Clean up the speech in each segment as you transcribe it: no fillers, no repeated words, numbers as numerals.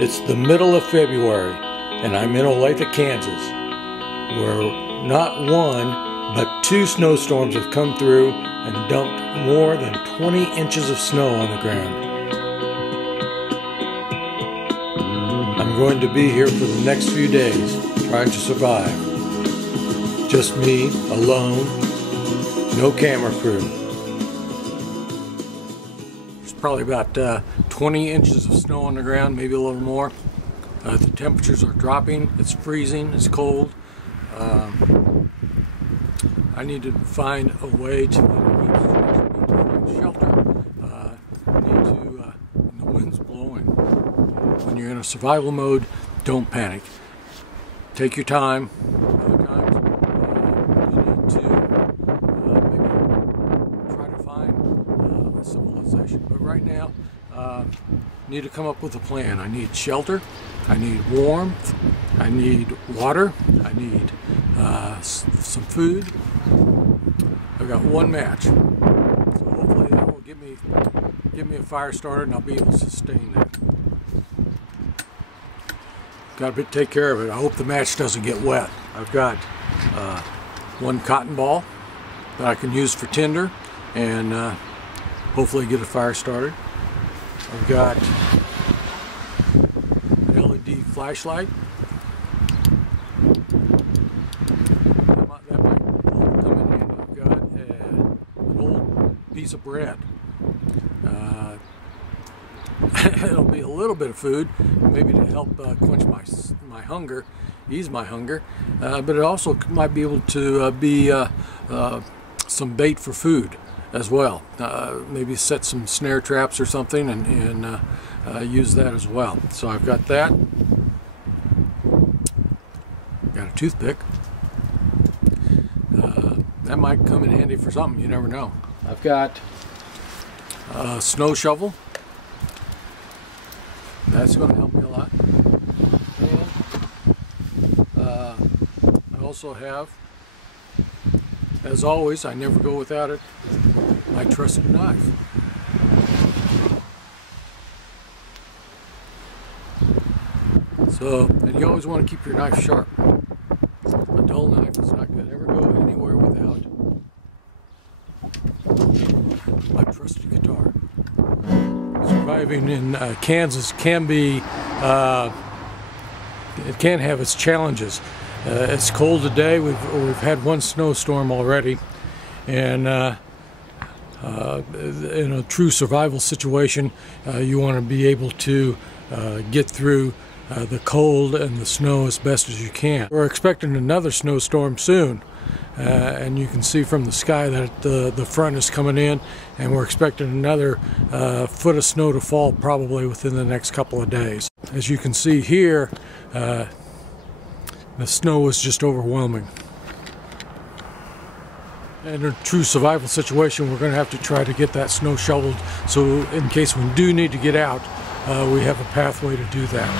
It's the middle of February, and I'm in Olathe, Kansas, where not one, but 2 snowstorms have come through and dumped more than 20 inches of snow on the ground. I'm going to be here for the next few days, trying to survive. Just me, alone, no camera crew. Probably about 20 inches of snow on the ground, maybe a little more. The temperatures are dropping, it's freezing, it's cold. I need to find a way to find shelter. And the wind's blowing. When you're in a survival mode, don't panic. Take your time. Other times, you need to maybe try to find a civilization. But right now, need to come up with a plan. I need shelter, I need warmth, I need water, I need some food. I've got 1 match, so hopefully that will give me a fire starter, and I'll be able to sustain that. Got to take care of it. I hope the match doesn't get wet. I've got 1 cotton ball that I can use for tinder, and hopefully get a fire started. I've got an LED flashlight. That might come in handy. I've got an old piece of bread. It'll be a little bit of food, maybe to help quench my hunger, ease my hunger, but it also might be able to be some bait for food as well. Maybe set some snare traps or something and use that as well. So I've got that. Got a toothpick. That might come in handy for something, you never know. I've got a snow shovel. That's going to help me a lot. And I also have, as always, I never go without it, my trusted knife. So, and you always want to keep your knife sharp. A dull knife is not going to ever go anywhere without my trusted guitar. Surviving in Kansas can be, it can have its challenges. It's cold today. We've had 1 snowstorm already, and in a true survival situation, you want to be able to get through the cold and the snow as best as you can. We're expecting another snowstorm soon, and you can see from the sky that the front is coming in, and we're expecting another foot of snow to fall probably within the next couple of days. As you can see here, the snow is just overwhelming. In a true survival situation, we're going to have to try to get that snow shoveled, so in case we do need to get out, we have a pathway to do that.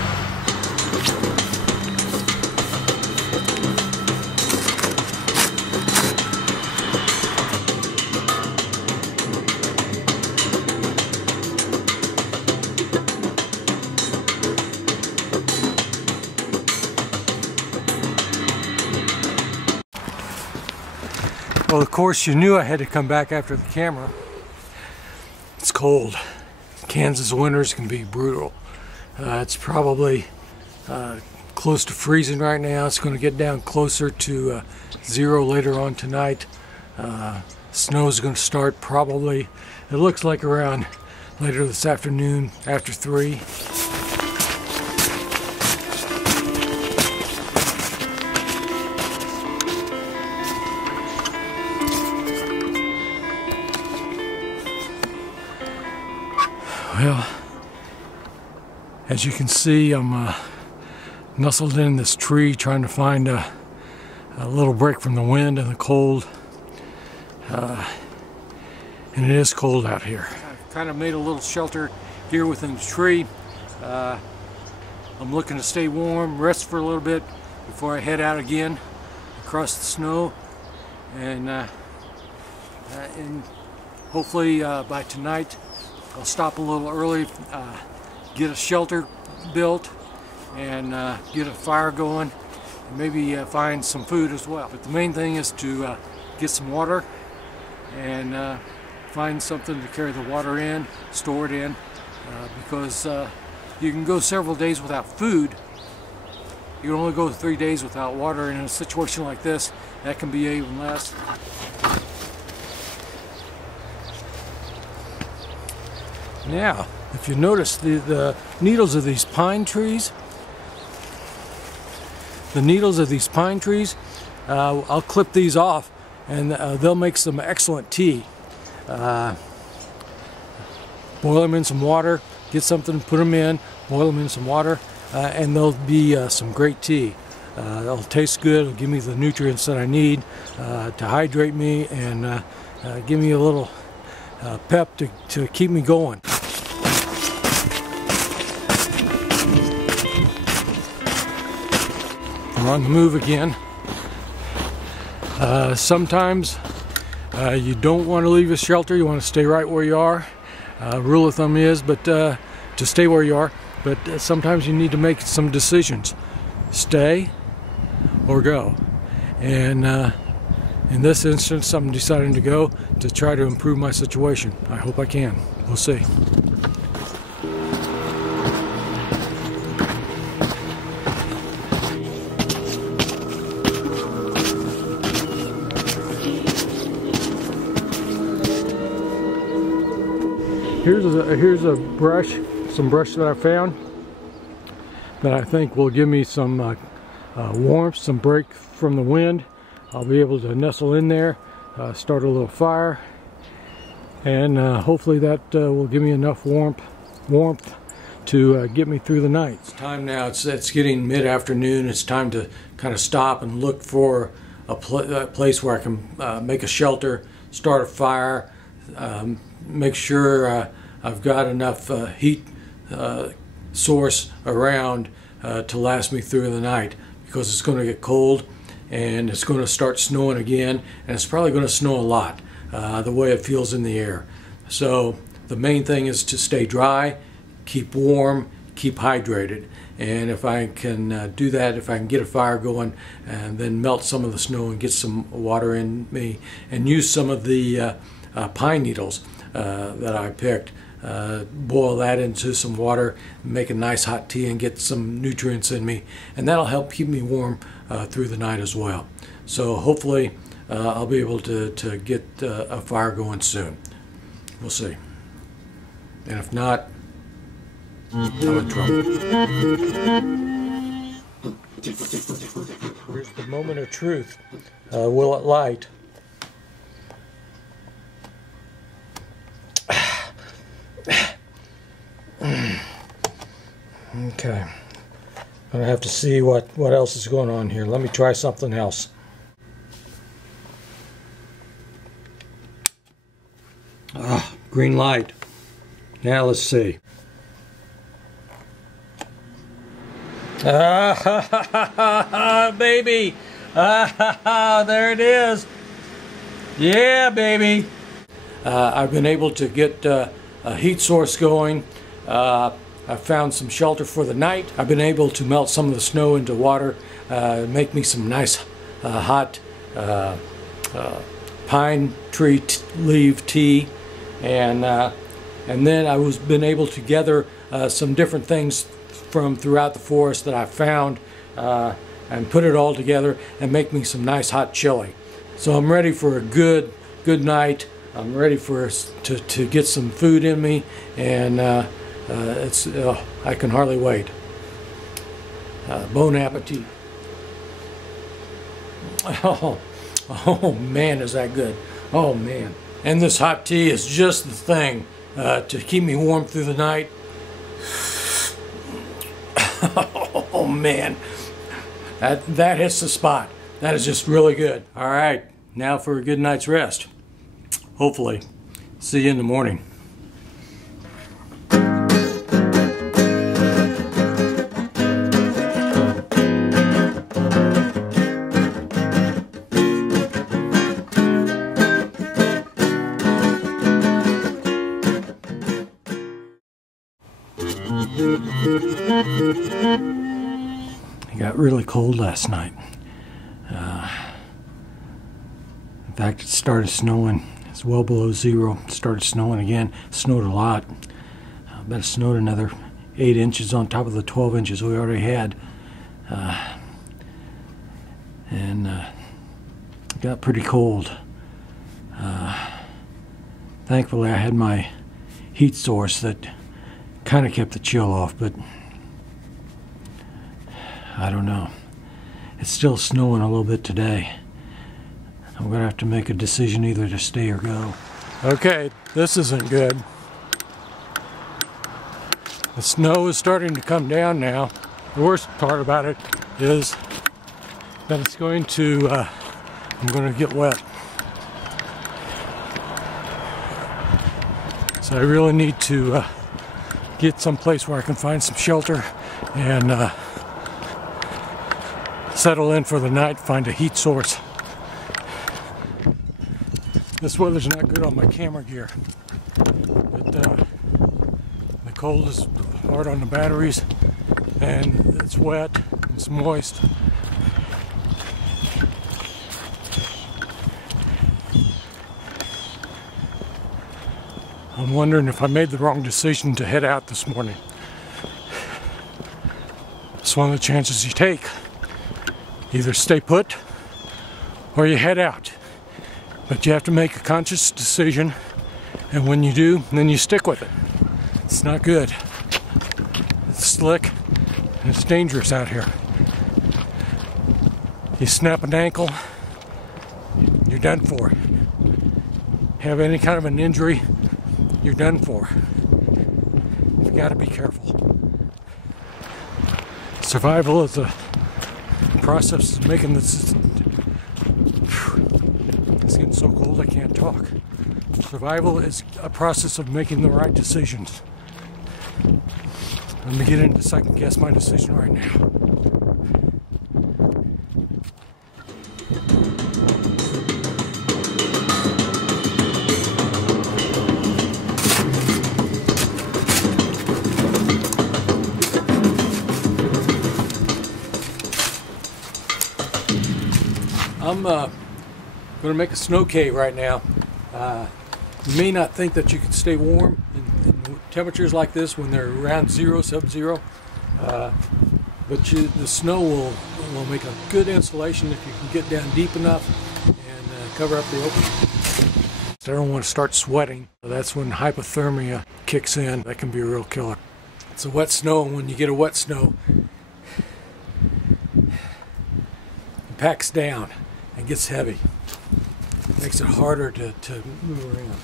Well, of course, you knew I had to come back after the camera. It's cold. Kansas winters can be brutal. It's probably close to freezing right now. It's going to get down closer to 0 later on tonight. Snow is going to start probably, it looks like around later this afternoon after 3. As you can see, I'm nestled in this tree trying to find a little break from the wind and the cold. And it is cold out here. I've kind of made a little shelter here within the tree. I'm looking to stay warm, rest for a little bit before I head out again across the snow. And hopefully by tonight I'll stop a little early, get a shelter built, and get a fire going, and maybe find some food as well. But the main thing is to get some water and find something to carry the water in, store it in, because you can go several days without food. You can only go 3 days without water, and in a situation like this, that can be even less. Now, if you notice the needles of these pine trees, I'll clip these off, and they'll make some excellent tea. Boil them in some water, get something, put them in, boil them in some water, and they'll be some great tea. It'll taste good, it'll give me the nutrients that I need to hydrate me and give me a little pep to keep me going. I'm on the move again. Sometimes you don't want to leave a shelter, you want to stay right where you are. Rule of thumb is to stay where you are, but sometimes you need to make some decisions. Stay or go. And in this instance, I'm deciding to go to try to improve my situation. I hope I can. We'll see. Here's a brush, some brush that I found that I think will give me some warmth, some break from the wind. I'll be able to nestle in there, start a little fire, and hopefully that will give me enough warmth to get me through the night. It's time now, it's getting mid-afternoon. It's time to kind of stop and look for a place where I can make a shelter, start a fire, make sure I've got enough heat source around to last me through the night, because it's going to get cold and it's going to start snowing again, and it's probably going to snow a lot the way it feels in the air. So the main thing is to stay dry, keep warm, keep hydrated, and if I can do that, if I can get a fire going and then melt some of the snow and get some water in me and use some of the pine needles that I picked, boil that into some water, make a nice hot tea and get some nutrients in me, and that'll help keep me warm through the night as well. So hopefully I'll be able to get a fire going soon. We'll see. And if not, I'm in trouble. Here's the moment of truth. Will it light? Okay, I'm gonna have to see what else is going on here. Let me try something else. Green light. Now let's see. Baby! There it is. Yeah, baby. I've been able to get a heat source going. I've found some shelter for the night. I've been able to melt some of the snow into water, make me some nice hot pine tree leaf tea, and then I was been able to gather some different things from throughout the forest that I found and put it all together and make me some nice hot chili. So I'm ready for a good night. I'm ready for to get some food in me, and I can hardly wait. Bon appetit. Oh man, is that good. Oh man. And this hot tea is just the thing to keep me warm through the night. Oh man, that hits the spot. That is just really good. All right, now for a good night's rest. Hopefully. See you in the morning. It got really cold last night. In fact, it started snowing. It's well below zero. It started snowing again. It snowed a lot. I bet it snowed another 8 inches on top of the 12 inches we already had. It got pretty cold. Thankfully, I had my heat source that kind of kept the chill off, but I don't know. It's still snowing a little bit today. I'm gonna have to make a decision either to stay or go. Okay, this isn't good. The snow is starting to come down now. The worst part about it is that it's going to, I'm going to get wet. So I really need to get someplace where I can find some shelter and settle in for the night, find a heat source. This weather's not good on my camera gear, but the cold is hard on the batteries, and it's wet, it's moist. I'm wondering if I made the wrong decision to head out this morning. It's one of the chances you take. Either stay put or you head out. But you have to make a conscious decision, and when you do, then you stick with it. It's not good. It's slick and it's dangerous out here. You snap an ankle, you're done for. Have any kind of an injury, you're done for. You've got to be careful. Survival is a process of making this. It's getting so cold I can't talk. Survival is a process of making the right decisions. Let me get into second guess my decision right now. I'm going to make a snow cave right now. You may not think that you can stay warm in temperatures like this when they're around zero, sub-zero, but the snow will make a good insulation if you can get down deep enough and cover up the opening. I don't want to start sweating. That's when hypothermia kicks in. That can be a real killer. It's a wet snow, and when you get a wet snow, it packs down and gets heavy. It makes it harder to move around.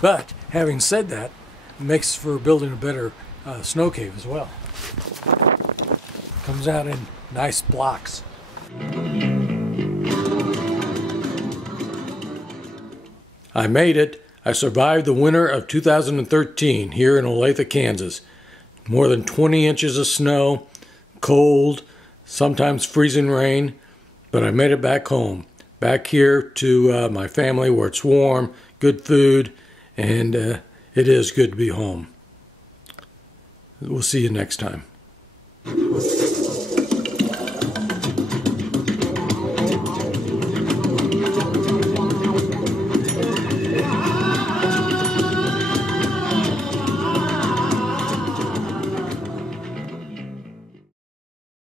But having said that, it makes for building a better snow cave as well. Comes out in nice blocks. I made it. I survived the winter of 2013 here in Olathe, Kansas. More than 20 inches of snow, cold, sometimes freezing rain, but I made it back home. Back here to my family where it's warm, good food, and it is good to be home. We'll see you next time.